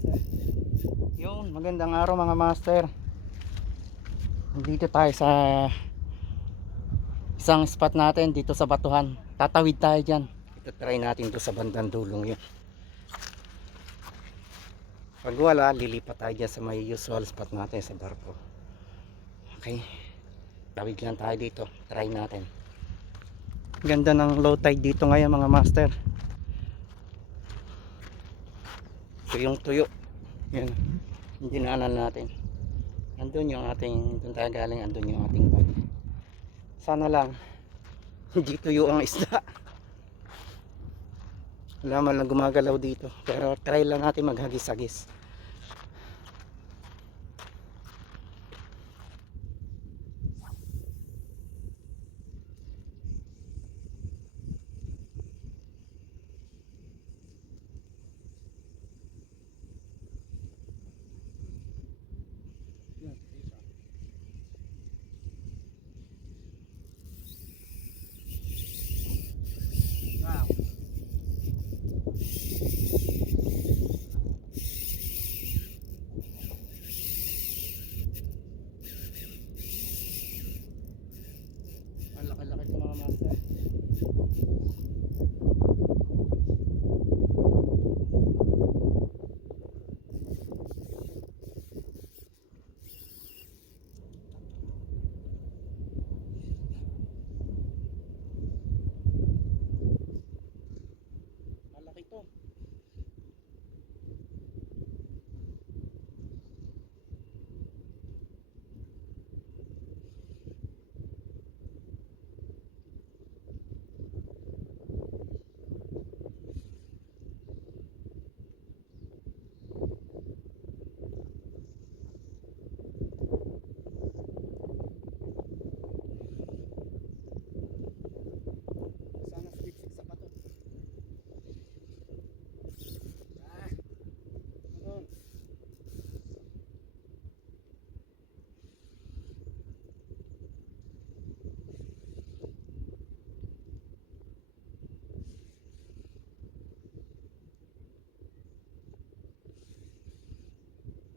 master. Yun, magandang araw mga master. Dito tayo sa isang spot natin dito sa batuhan. Tatawid tayo dyan. Ito try natin to sa bandang dulong yun. Pag wala, lilipat tayo dyan sa may usual spot natin sa barko. Okay, tawid lang tayo dito. Try natin. Ganda ng low tide dito ngayon mga master. Ito yung tuyo. Yan, yung dinaanan natin. Andun yung ating, doon tayo galing, andun yung ating bag. Sana lang hindi tuyo ang isda. Wala man lang gumagalaw dito. Pero try lang natin maghagis-hagis. Wow. Ang laki-laki ito mga master. Malaki to. Sana siksik sa bato. Ano?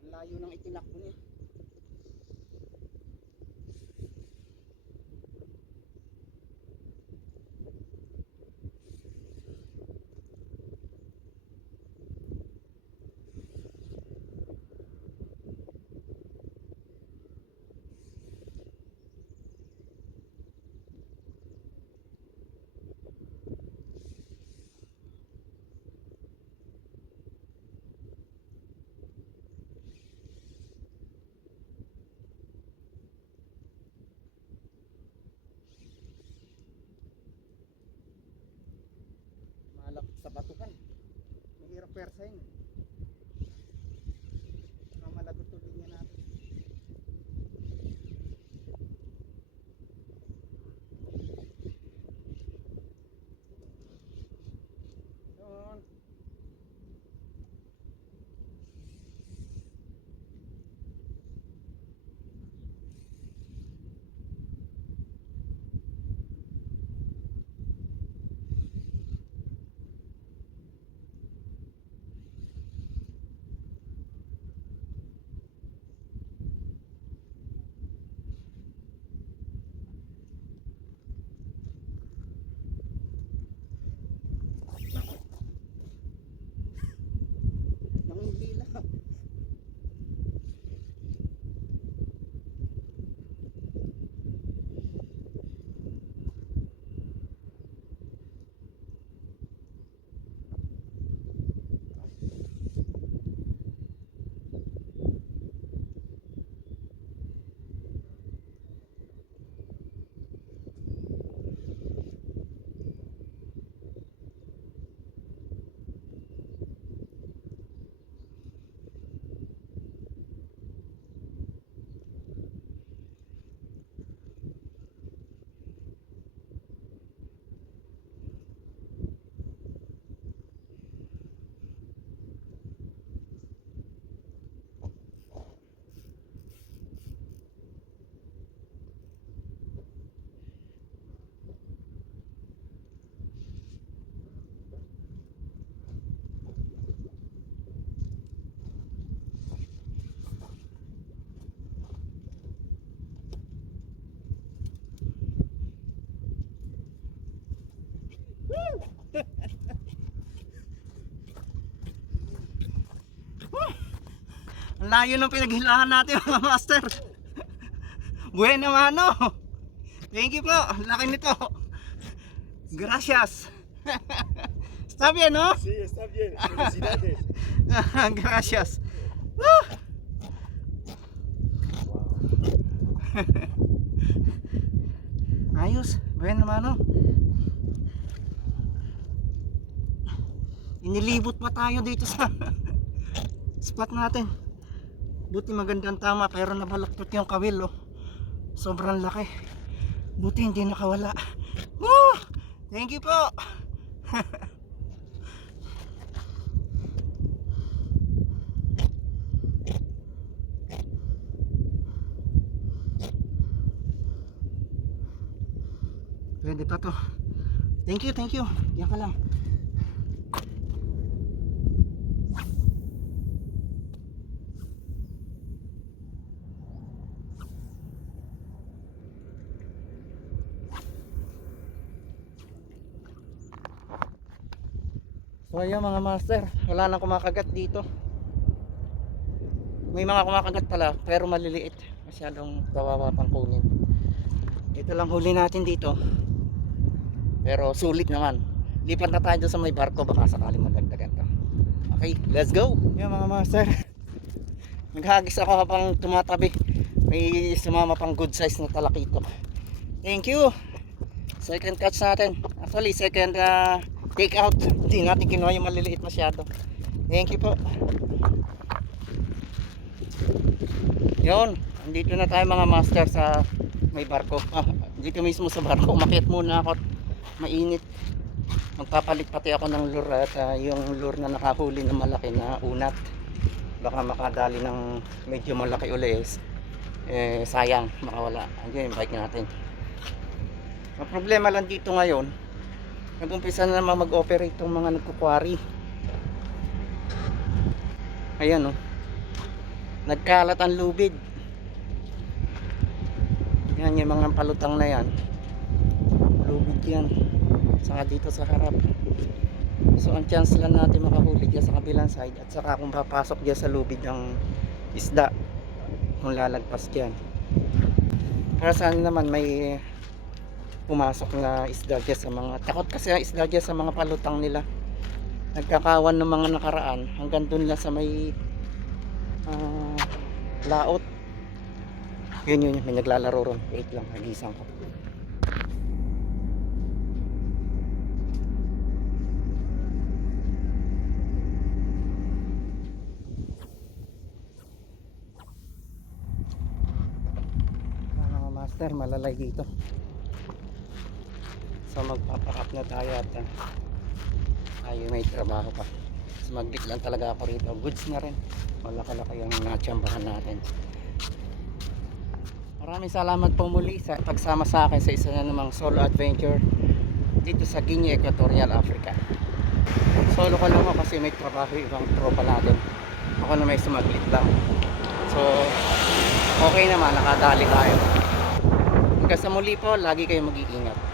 Ang layo ng itinakbo niya. Malapit sa batukan. Mahirap persahin. Baka malagot tuloy niya natin. Yun. Ang layo ng pinaghilahan natin mga master. Buena mano. Thank you po. Laki nito. Gracias. Está bien, no? Sí, está bien. Felicidades. Gracias. Woo! Ayos. Buena mano. Inilibot pa tayo dito sa spot natin. Buti magandang tama pero nabaluktot yung kawil oh. Sobrang laki. Buti hindi nakawala. Woo! Thank you po. Pwede pa to. Thank you, thank you. Yan ka lang. So ayun mga master, wala nang kumakagat dito. May mga kumakagat pala pero maliliit. Masyadong kawawa pang kunin. Ito lang huli natin dito. Pero sulit naman. Lipat na tayo sa may barko baka sakaling madagdagan to. Okay, let's go. Yan mga master. Naghagis ako habang tumatabi. May sumama pang good size na talakito. Thank you. Second catch natin. Actually second take out. Hindi natin kinuha yung maliliit masyado. Thank you po. Yun, andito na tayo mga master sa may barko. Dito mismo sa barko. Umakyat muna ako. Mainit. Magpapalit pati ako ng lure at yung lure na nakahuli na malaki na unat. Baka makadali ng medyo malaki ulit. Sayang makawala. Andiyan yung bike natin. Ang problema lang dito ngayon, nag-umpisa na naman mag-operate itong mga nagkukwari. Ayan oh. Nagkalat ang lubid. Yan yung mga palutang na yan. Lubid yan. Saka dito sa harap. So ang chance lang natin makahuli dyan sa kabilang side. At saka kung papasok dyan sa lubid ng isda, kung lalagpas dyan. Para saan naman may pumasok na isda dyan sa mga, takot kasi ang isda dyan sa mga palutang nila. Nagkakawan ng mga nakaraan hanggang dun lang sa may laot. Yun may naglalaro ron. Wait lang, nagisang ko. Mga master, malalay dito. So magpapakap na tayo at tayo may trabaho pa. So magbit lang talaga ako rito. Goods na rin. Malaki-laki yung natsambahan natin. Maraming salamat po muli sa pagsama sa akin sa isa na namang solo adventure dito sa Guinea, Equatorial Africa. Solo ko lang ako kasi may trabaho yung ibang tropa natin. Ako na may sumaglit lang. So okay naman, nakadali tayo. Hanggang sa muli po, lagi kayong mag-iingat.